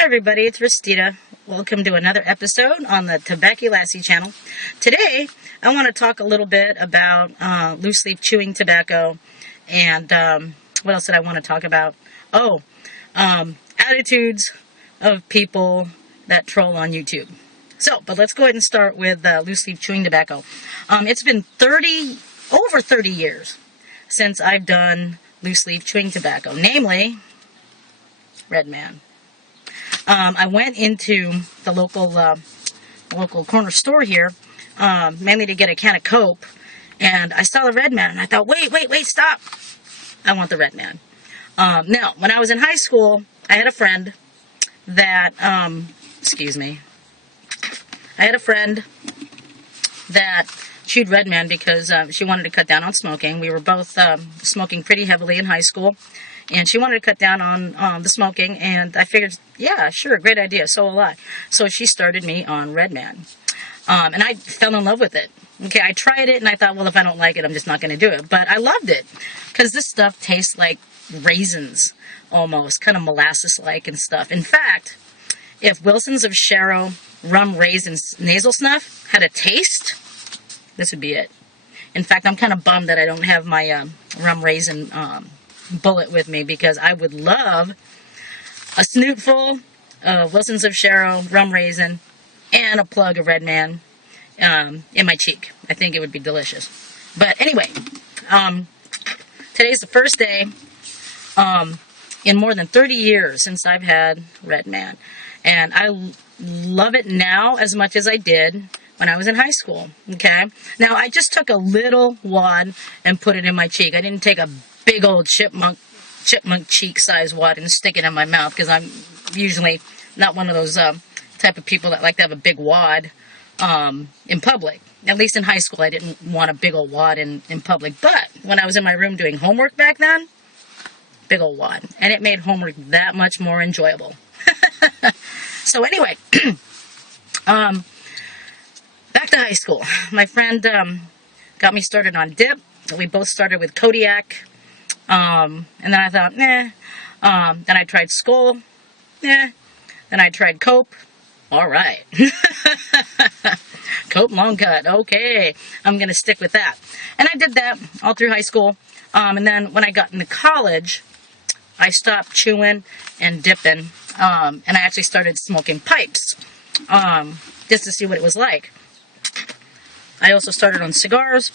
Hi everybody, it's Ristita. Welcome to another episode on the Tobacco Lassie channel. Today, I want to talk a little bit about loose leaf chewing tobacco and what else did I want to talk about? Attitudes of people that troll on YouTube. But let's go ahead and start with loose leaf chewing tobacco. It's been over 30 years since I've done loose leaf chewing tobacco, namely RedMan. I went into the local corner store here, mainly to get a can of Coke, and I saw the RedMan, and I thought, wait, stop! I want the RedMan. Now, when I was in high school, I had a friend that, chewed RedMan because she wanted to cut down on smoking. We were both smoking pretty heavily in high school. And she wanted to cut down on the smoking, and I figured, yeah, sure, great idea, so will I. So she started me on RedMan, and I fell in love with it. Okay, I tried it, and I thought, well, if I don't like it, I'm just not going to do it. But I loved it, because this stuff tastes like raisins, almost, kind of molasses-like and stuff. In fact, if Wilson's of Sharrow rum raisins nasal snuff had a taste, this would be it. In fact, I'm kind of bummed that I don't have my rum raisin bullet with me, because I would love a snootful of Wilson's of Sharrow rum raisin and a plug of RedMan in my cheek. I think it would be delicious. But anyway, today's the first day in more than 30 years since I've had RedMan, and I love it now as much as I did when I was in high school. Okay, now I just took a little wad and put it in my cheek. I didn't take a big old chipmunk cheek size wad and stick it in my mouth, because I'm usually not one of those type of people that like to have a big wad in public. At least in high school, I didn't want a big old wad in public. But when I was in my room doing homework back then, big old wad. And it made homework that much more enjoyable. So anyway, back to high school. My friend got me started on dip. We both started with Kodiak. And then I thought, nah. Then I tried Skull. Nah. Then I tried Cope. All right. Cope long cut. Okay. I'm going to stick with that. And I did that all through high school. And then when I got into college, I stopped chewing and dipping. And I actually started smoking pipes. Just to see what it was like. I also started on cigars.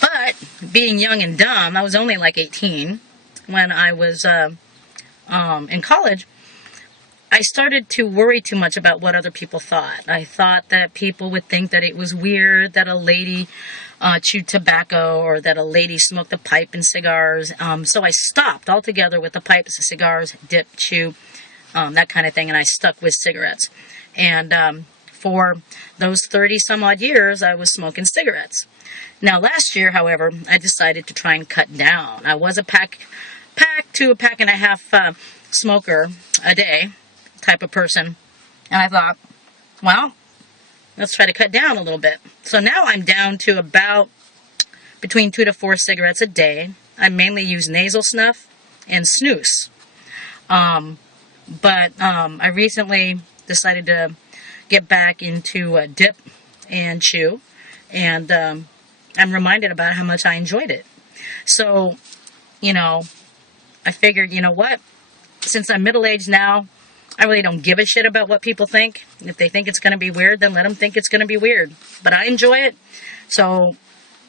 But, being young and dumb, I was only like 18 when I was in college. I started to worry too much about what other people thought. I thought that people would think that it was weird that a lady chewed tobacco, or that a lady smoked a pipe and cigars. So I stopped altogether with the pipes, the cigars, dip, chew, that kind of thing, and I stuck with cigarettes. And for those 30 some odd years, I was smoking cigarettes. Now, last year, however, I decided to try and cut down. I was a pack to a pack and a half smoker a day type of person. And I thought, well, let's try to cut down a little bit. So now I'm down to about between 2 to 4 cigarettes a day. I mainly use nasal snuff and snus. But I recently decided to get back into dip and chew. And I'm reminded about how much I enjoyed it. So, I figured, you know what? Since I'm middle-aged now, I really don't give a shit about what people think. If they think it's going to be weird, then let them think it's going to be weird. But I enjoy it. So,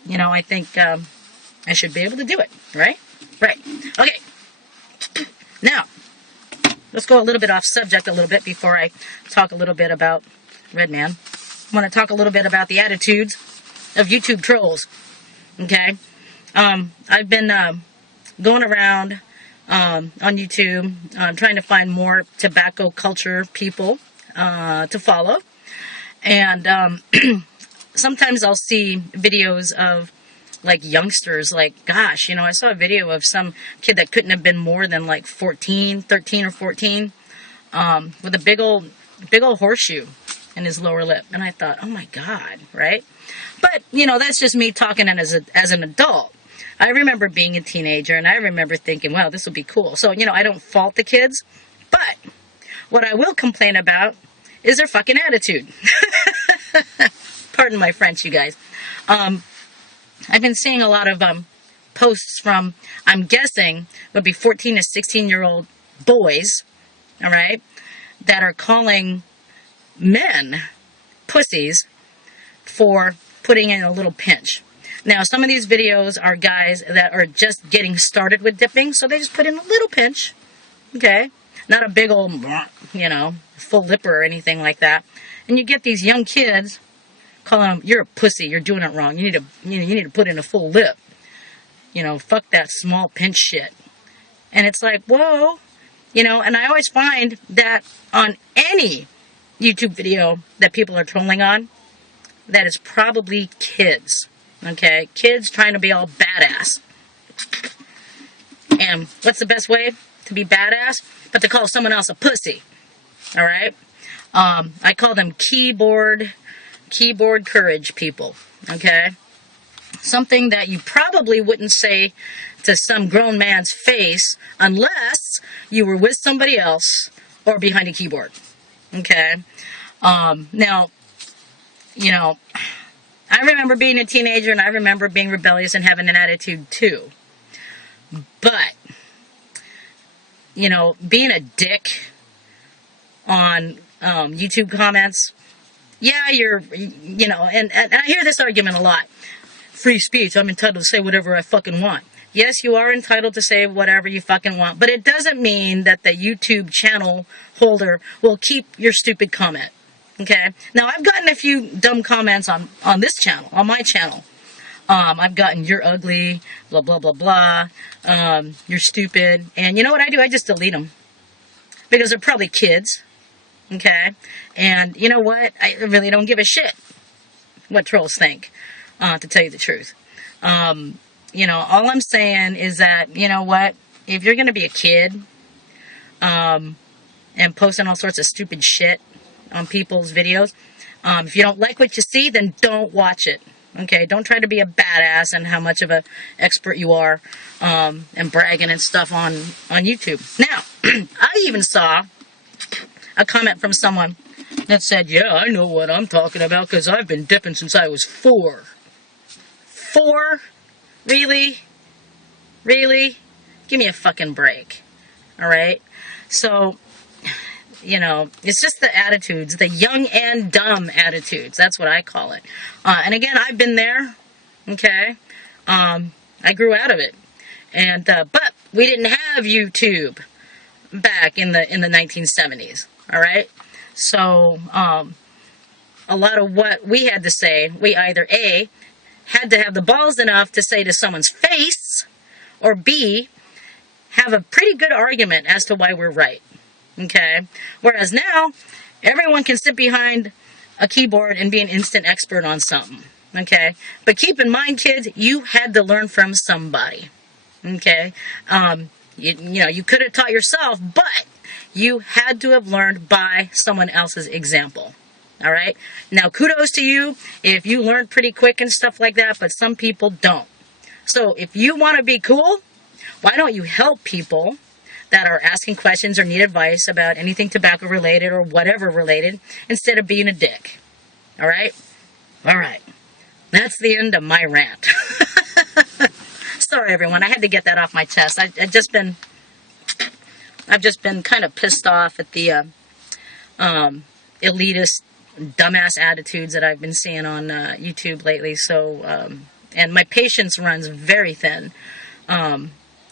I think I should be able to do it. Right? Right. Okay. Now, let's go a little bit off subject a little bit before I talk a little bit about RedMan. I want to talk a little bit about the attitudes of YouTube trolls. Okay, I've been going around on YouTube trying to find more tobacco culture people to follow, and sometimes I'll see videos of like youngsters, like, gosh, I saw a video of some kid that couldn't have been more than like 13 or 14 with a big old horseshoe in his lower lip, and I thought, oh my God, right? But, that's just me talking as an adult. I remember being a teenager, and I remember thinking, wow, this would be cool. So, I don't fault the kids, but What I will complain about is their fucking attitude. Pardon my French, you guys. I've been seeing a lot of posts from, I'm guessing, would be 14 to 16-year-old boys, all right, that are calling men pussies for putting in a little pinch. Now, some of these videos are guys that are just getting started with dipping, so they just put in a little pinch, okay? Not a big old, you know, full lipper or anything like that. And you get these young kids calling them, you're a pussy, you're doing it wrong. You need to put in a full lip. You know, fuck that small pinch shit. And it's like, whoa. You know, and I always find that on any YouTube video that people are trolling on, that is probably kids. Okay? Kids trying to be all badass. And what's the best way to be badass? But to call someone else a pussy. Alright? I call them keyboard courage people. Okay? Something that you probably wouldn't say to some grown man's face unless you were with somebody else or behind a keyboard. Okay? Now, you know, I remember being a teenager and I remember being rebellious and having an attitude too. But, you know, being a dick on YouTube comments, yeah, you know, and I hear this argument a lot. Free speech, I'm entitled to say whatever I fucking want. Yes, you are entitled to say whatever you fucking want, but it doesn't mean that the YouTube channel holder will keep your stupid comment. Okay? Now, I've gotten a few dumb comments on this channel, on my channel. I've gotten, you're ugly, blah, blah, blah, blah, you're stupid, and you know what I do? I just delete them. Because they're probably kids. Okay? And you know what? I really don't give a shit what trolls think, to tell you the truth. You know, all I'm saying is that, you know what? If you're going to be a kid, and posting all sorts of stupid shit on people's videos, if you don't like what you see, then don't watch it. Okay? Don't try to be a badass and how much of an expert you are, and bragging and stuff on YouTube. Now, I even saw a comment from someone that said, yeah, I know what I'm talking about because I've been dipping since I was 4. 4? Really? Really? Give me a fucking break. Alright? So, you know, it's just the attitudes, the young and dumb attitudes. That's what I call it. And again, I've been there. Okay? I grew out of it. And, but we didn't have YouTube back in the 1970s. Alright? So, a lot of what we had to say, we either A, had to have the balls enough to say to someone's face, or B, have a pretty good argument as to why we're right. Okay? Whereas now, everyone can sit behind a keyboard and be an instant expert on something. Okay? But keep in mind, kids, you had to learn from somebody. Okay? You know, you could have taught yourself, but you had to have learned by someone else's example. All right? Now, kudos to you if you learned pretty quick and stuff like that, but some people don't. So, if you want to be cool, why don't you help people that are asking questions or need advice about anything tobacco related or whatever related instead of being a dick? All right? All right. That's the end of my rant. Sorry, everyone. I had to get that off my chest. I've just been kind of pissed off at the elitist, dumbass attitudes that I've been seeing on YouTube lately. So, and my patience runs very thin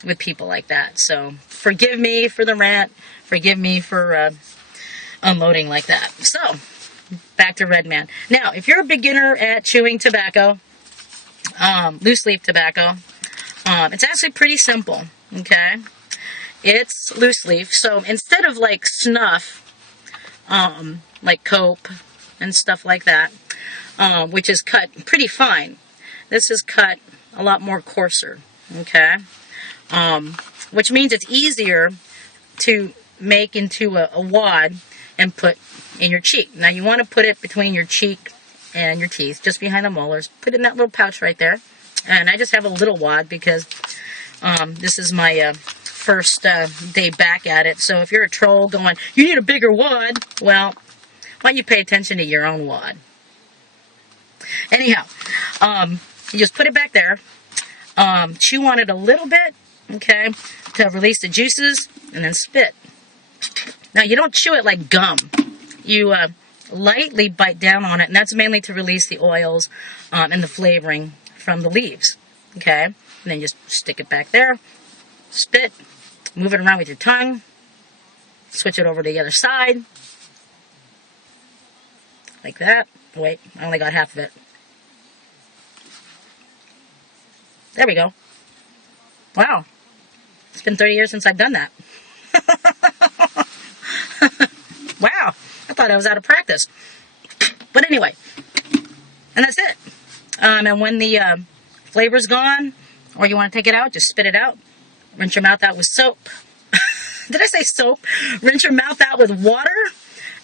with people like that. So, forgive me for the rant. Forgive me for unloading like that. So, back to RedMan. Now, if you're a beginner at chewing tobacco, loose leaf tobacco, it's actually pretty simple. Okay? It's loose leaf. So, instead of like snuff, like cope and stuff like that, which is cut pretty fine. This is cut a lot more coarser, okay? Which means it's easier to make into a wad and put in your cheek. Now, you want to put it between your cheek and your teeth, just behind the molars. Put it in that little pouch right there. And I just have a little wad because this is my first day back at it. So if you're a troll going, you need a bigger wad, well, why don't you pay attention to your own wad? Anyhow, you just put it back there, chew on it a little bit, okay, to release the juices, and then spit. Now, you don't chew it like gum. You lightly bite down on it, and that's mainly to release the oils and the flavoring from the leaves, okay? And then just stick it back there, spit, move it around with your tongue, switch it over to the other side, like that. Wait, I only got half of it. There we go. Wow. It's been 30 years since I've done that. Wow. I thought I was out of practice. But anyway. And that's it. And when the flavor's gone, or you want to take it out, just spit it out. Rinse your mouth out with soap. Did I say soap? Rinse your mouth out with water.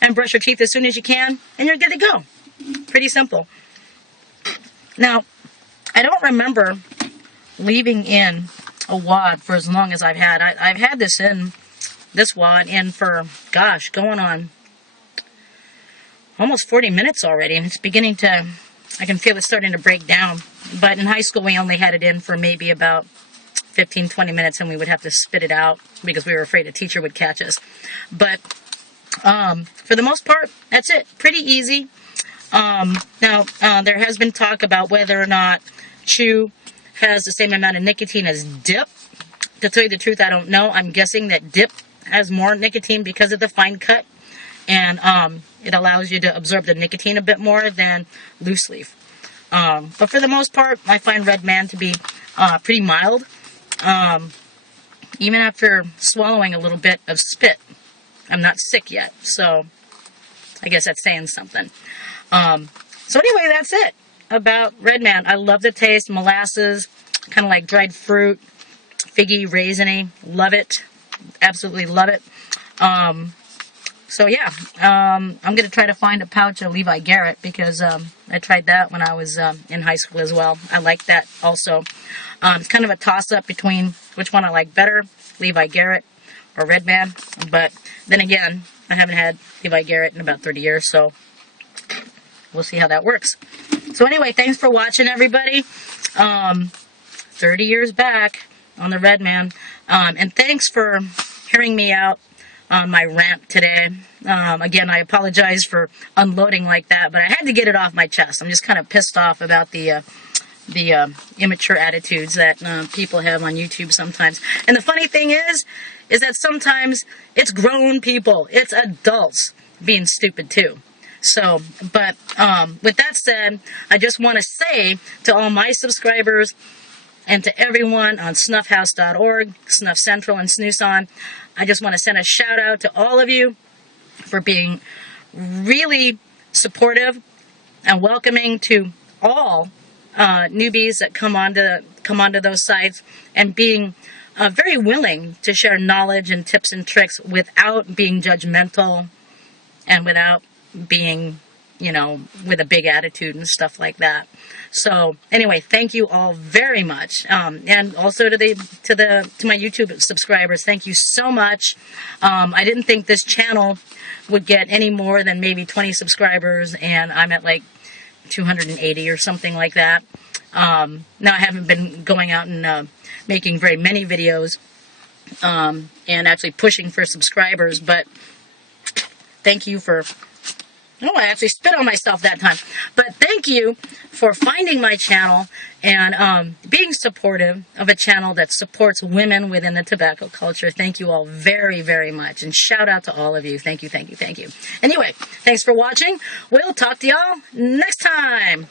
And brush your teeth as soon as you can. And you're good to go. Pretty simple. Now, I don't remember leaving in a wad for as long as I've had. I've had this wad in for, gosh, going on almost 40 minutes already, and it's beginning to, I can feel it starting to break down. But in high school, we only had it in for maybe about 15, 20 minutes, and we would have to spit it out because we were afraid a teacher would catch us. But for the most part, that's it. Pretty easy. Now, there has been talk about whether or not chew has the same amount of nicotine as dip. To tell you the truth, I don't know. I'm guessing that dip has more nicotine because of the fine cut, and it allows you to absorb the nicotine a bit more than loose leaf. But for the most part, I find RedMan to be pretty mild, even after swallowing a little bit of spit. I'm not sick yet, so I guess that's saying something. So anyway, that's it about RedMan. I love the taste. Molasses, kind of like dried fruit, figgy, raisiny. Love it. Absolutely love it. So yeah, I'm going to try to find a pouch of Levi Garrett because I tried that when I was in high school as well. I like that also. It's kind of a toss-up between which one I like better, Levi Garrett or RedMan. But then again, I haven't had Levi Garrett in about 30 years, so we'll see how that works. So anyway, thanks for watching, everybody. 30 years back on the RedMan. And thanks for hearing me out on my rant today. Again, I apologize for unloading like that, but I had to get it off my chest. I'm just kind of pissed off about the immature attitudes that people have on YouTube sometimes. And the funny thing is that sometimes it's grown people, it's adults being stupid too. So, but with that said, I just want to say to all my subscribers and to everyone on snuffhouse.org, Snuff Central, and Snooson, I just want to send a shout out to all of you for being really supportive and welcoming to all newbies that come onto those sites, and being very willing to share knowledge and tips and tricks without being judgmental and without being, you know, with a big attitude and stuff like that. So anyway, thank you all very much, and also to my YouTube subscribers, thank you so much. I didn't think this channel would get any more than maybe 20 subscribers, and I'm at like 280 or something like that. Now I haven't been going out and making very many videos and actually pushing for subscribers, but thank you for... Oh, I actually spit on myself that time. But thank you for finding my channel and being supportive of a channel that supports women within the tobacco culture. Thank you all very, very much. And shout out to all of you. Thank you, thank you, thank you. Anyway, thanks for watching. We'll talk to y'all next time.